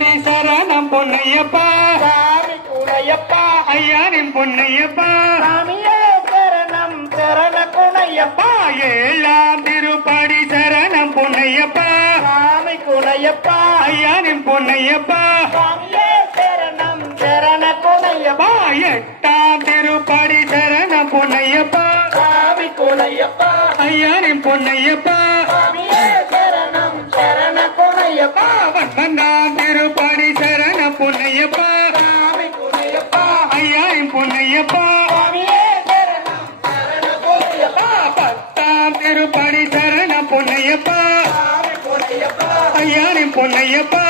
திருப்படி சரணம் பொன்னையப்பா சாமி குணையப்பா ஐயா நின் பொன்னையப்பா சாமியே சரணம் சரண குணையப்பா ஏழாம் திருப்படி சரணம் பொன்னையப்பா சாமி குணையப்பா ஐயா நின் பொன்னையப்பா சாமியே சரணம் சரண குணையப்பா எட்டாம் திருப்படி சரணம் பொன்னையப்பா சாமி குணையப்பா ஐயா நின் பொன்னையப்பா சாமியே சரணம் சரண குணையப்பா பன்னெண்டாம் திருப்படி சரணம் பொன்னையப்பா சாமி குணையப்பா ஐயா நின் பொன்னையப்பா சாமியே சரணம் சரண குணையப்பா பத்தாம் திருப்படி சரணம் பொன்னையப்பா சாமி குணையப்பா ஐயா நின் பொன்னையப்பா